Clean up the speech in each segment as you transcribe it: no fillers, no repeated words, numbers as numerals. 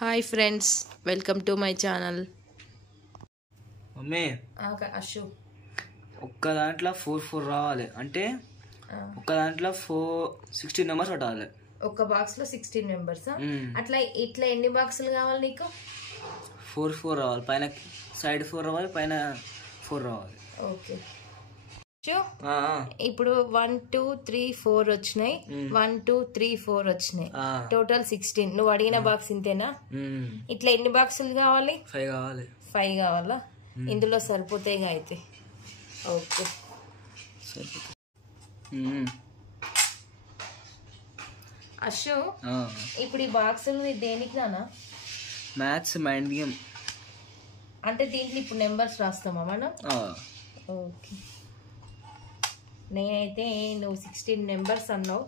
Hi friends, welcome to my channel. Mummy Ashu ఒక్క దాంట్లో 4 రావాలి అంటే ఒక్క దాంట్లో 16 నెంబర్స్ పట్టాలి. ఒక బాక్స్ లో 16 మెంబర్స్. అట్లా ఇట్లా ఎన్ని బాక్సులు కావాలి నీకు? 4 రావాలి, పైన సైడ్ 4 రావాలి, పైన 4 రావాలి. ఓకే, ఇప్పుడు 1 2 3 4 వచ్చినాయి. 1 2 3 4 వచ్చినాయి. టోటల్ 16. నువ్వు అడిగిన బాక్స్ ఇంతేనా? ఇట్లా ఎన్ని బాక్సులు కావాలి? 5 కావాలి. 5 కావాలా? ఇందులో సరిపోతాయి అయితే. ఓకే, అశు ఇప్పుడు ఈ బాక్సులు దేనికి నానా? Maths mind game. అంటే దీంట్లో ఇప్పుడు నెంబర్స్ రాస్తామా మనం? ఓకే, నేనైతే నువ్వు 16 నెంబర్స్ అన్నావు,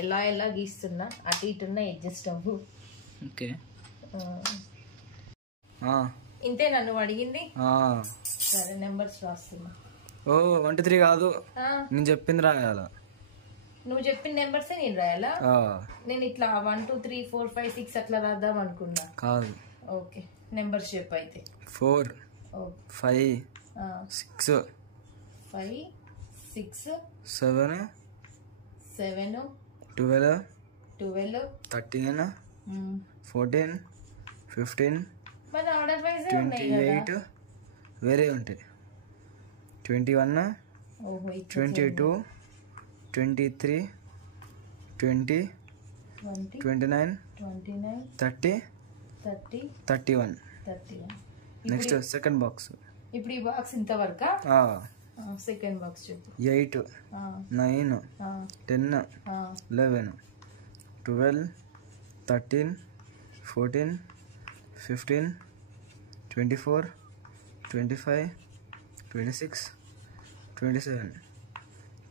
ఎలా గీస్తున్నా అటు ఇటున్నా అడ్జస్ట్ అవ్వు. ఓకే, ఇంతేనా నువ్వు అడిగింది? సరే, నెంబర్స్ రాస్తున్నా. 1 2 3 కాదు, నేను చెప్పింది రాయాల. నువ్వు చెప్పిన నెంబర్సే నేను రాయాలా? నేను ఇట్లా 1 2 3 4 5 6 అట్లా రాద్దాం అనుకున్నా. కాదు. ఓకే, నెంబర్స్ చెప్పు అయితే. 4 5 6 5 6 7 7 12 12 13 14 15 మన ఆర్డర్ వైజ్ 28 వేరే ఉంటాయి. 21 22 23 20 29 30 31. Next second box. ఇప్పుడు ఈ బాక్స్ ఇంతవరకు. సెకండ్ బాక్స్ చెప్పు. 8 9 10 11 12 13 14 15 24 25 26 27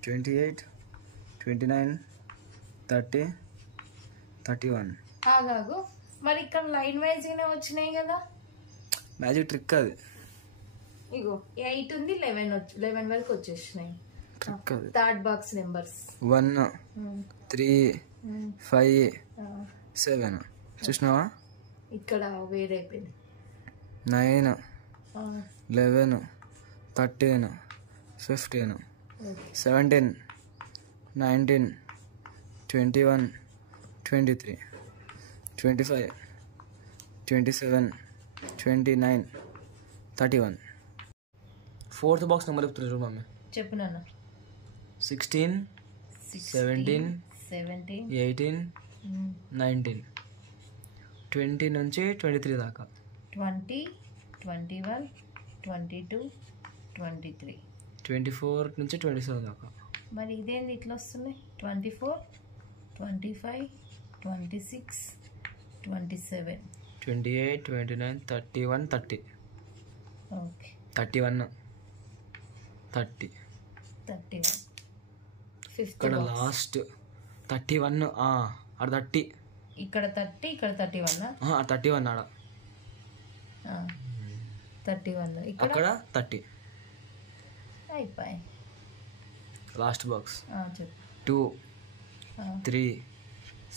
28 29 30 31. ఆగాగు, మరి ఇక్కడ లైన్ వైజ్ గానే వచ్చినాయి కదా. మ్యాజిక్ ట్రిక్ అది. ఇగో 8 ఉంది, 11 వరకు వచ్చేసినాయి. ట్రిక్ అది. థర్డ్ బాక్స్ నెంబర్స్ 1 3 5 7 చూసినావా? ఇక్కడ వేరే అయిపోయింది. 9 11 13 15 17 19 21 23 25 27 29 31. ఫోర్త్ బాక్స్ నెంబర్ చెప్తున్నారు చూడు మమ్మీ. చెప్పు నాన్న. 16 17 18 19 20 నుంచి 23 దాకా. 20 21 22 23 24 నుంచి 27 దాకా. మరి ఇదేంది ఇట్లా వస్తున్నాయి? 24 25 26 27 28 29 31 30. ఓకే, 31 30. 31 ఫిఫ్త్ ఇక్కడ లాస్ట్ 31. ఆడ 30. ఇక్కడ 30, ఇక్కడ 31. 31 ఆడ 31 అక్కడ 30. అయిపోయి. లాస్ట్ బాక్స్ చెప్పు. 2 3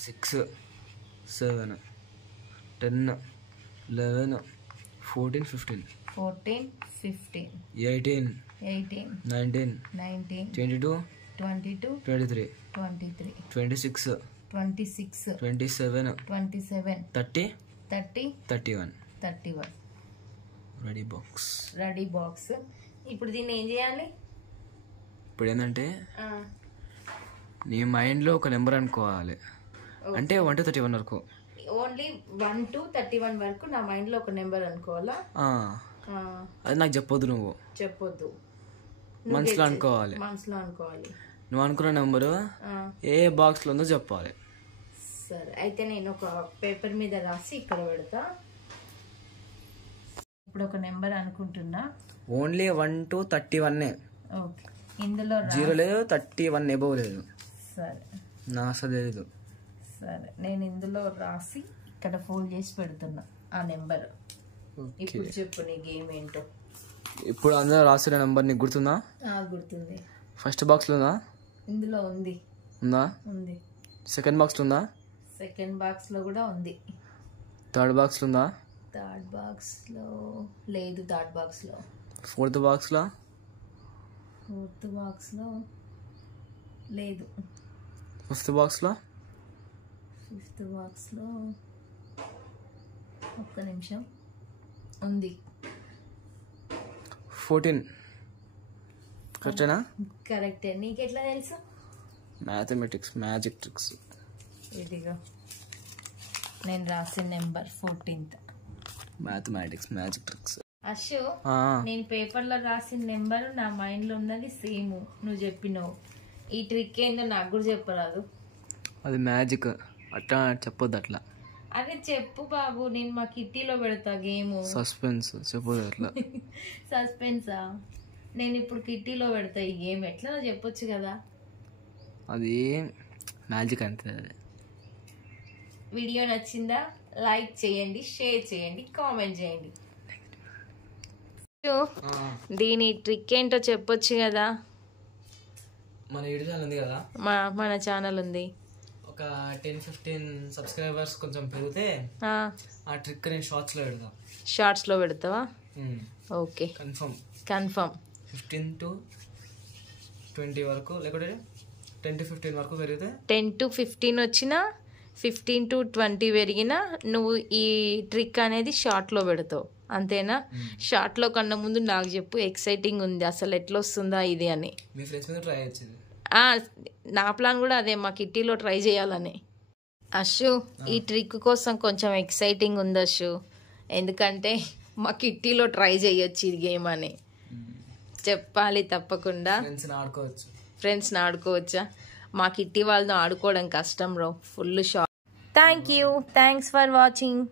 6 7 10 11 14 15 18 19 22 23 26 27 30 31. Ready box. ఇప్పుడు దీన్ని ఏం చేయాలి? ఇప్పుడు ఏంటంటే నీ మైండ్లో ఒక నెంబర్ అనుకోవాలి. అంటే 1 to 31 వరకు. ఓన్లీ 1 to 31 వరకు నా మైండ్ లో ఒక నెంబర్ అనుకోవాలా? అది నాకు చెప్పొద్దు. నువ్వు చెప్పొద్దు, మనసులో అనుకోవాలి. నువ్వు అనుకున్న నెంబరు ఏ బాక్స్ లో ఉందో చెప్పాలి. సరే, అయితే నేను ఒక పేపర్ మీద రాసి ఇక్కడ పెడతా. ఇప్పుడు ఒక నెంబర్ అనుకుంటున్నా. Only 1 to 31. ఓకే, ఇందులో 0 లేదు, 31 ఎబవ్ లేదు. సరే, నా అసలు లేదు. సరే, నేను ఇందులో రాసి ఇక్కడ ఫోల్డ్ చేసి పెడుతున్నా ఆ నెంబర్. ఇప్పుడు చెప్పు నీ గేమ్ ఏంటో. ఇప్పుడు అందరూ రాసిన నెంబర్ నీకు గుర్తుందా? గుర్తుంది. ఫస్ట్ బాక్స్ లో ఉందా? ఇందులో ఉంది. ఉందా? ఉంది. సెకండ్ బాక్స్ ఉందా? సెకండ్ బాక్స్ లో కూడా ఉంది. థర్డ్ బాక్స్లో ఉందా? థర్డ్ బాక్స్లో లేదు. థర్డ్ బాక్స్లో. ఫోర్త్ బాక్స్లో? ఫోర్త్ బాక్స్లో లేదు. ఫిఫ్త్ బాక్స్లో? ఫిఫ్త్ బాక్స్లో ఒక్క నిమిషం ఉంది. 14 కరెక్టేనా? కరెక్టే. నీకెట్లా తెలుసు? Mathematics magic tricks. ఇదిగో నేను రాసిన number 14th. Mathematics magic tricks. అశో, నేను పేపర్లో రాసిన నెంబర్ నా మైండ్లో ఉన్నది సేమ్ నువ్వు చెప్పినావు. ఈ ట్రిక్ ఏందో నాకు కూడా చెప్పరాదు. అది మ్యాజిక్, అట్లా చెప్పొద్దు అట్లా. అదే చెప్పు బాబు, నేను మా కిట్టీలో పెడతా గేమ్. సస్పెన్స్ చెప్పొద్దు అట్లా. సస్పెన్సా? నేను ఇప్పుడు కిట్టీలో పెడతా ఈ గేమ్. ఎట్లా చెప్పొచ్చు కదా. అది మ్యాజిక్ అంతే. వీడియో నచ్చిందా? లైక్ చేయండి, షేర్ చేయండి, కామెంట్ చేయండి. దీని ట్రిక్ ఏంటో చెప్పొచ్చు కదా. మన యూట్యూబ్ ఛానల్ ఉంది కదా, మన ఛానల్ ఉంది. ఒక 10-15 సబ్స్క్రైబర్స్ కొంచెం పెరిగితే ఆ ట్రిక్ నేను షార్ట్స్ లో పెడతావా? ఓకే, కన్ఫర్మ్ 15 to 20 వరకు, లేకపోతే 10 to 15 వరకు పెరిగితే 10 to 15 వచ్చినా 15 to 20 పెరిగినా నువ్వు ఈ ట్రిక్ అనేది షార్ట్లో పెడతావు, అంతేనా? షార్ట్లో కన్నా ముందు నాకు చెప్పు, ఎక్సైటింగ్ ఉంది అసలు ఎట్లా వస్తుందా ఇది అని. మీ ఫ్రెండ్స్ మీద ట్రై చేయండి. నా ప్లాన్ కూడా అదే, మా కిట్టీలో ట్రై చేయాలని. అశు, ఈ ట్రిక్ కోసం కొంచెం ఎక్సైటింగ్ ఉంది అశు, ఎందుకంటే మా కిట్టీలో ట్రై చేయొచ్చు ఈ గేమ్ అని చెప్పాలి తప్పకుండా. ఫ్రెండ్స్ని ఆడుకోవచ్చా? మా కిట్టి వాళ్ళతో ఆడుకోవడం కష్టం bro, full shock. Thank you, thanks for watching.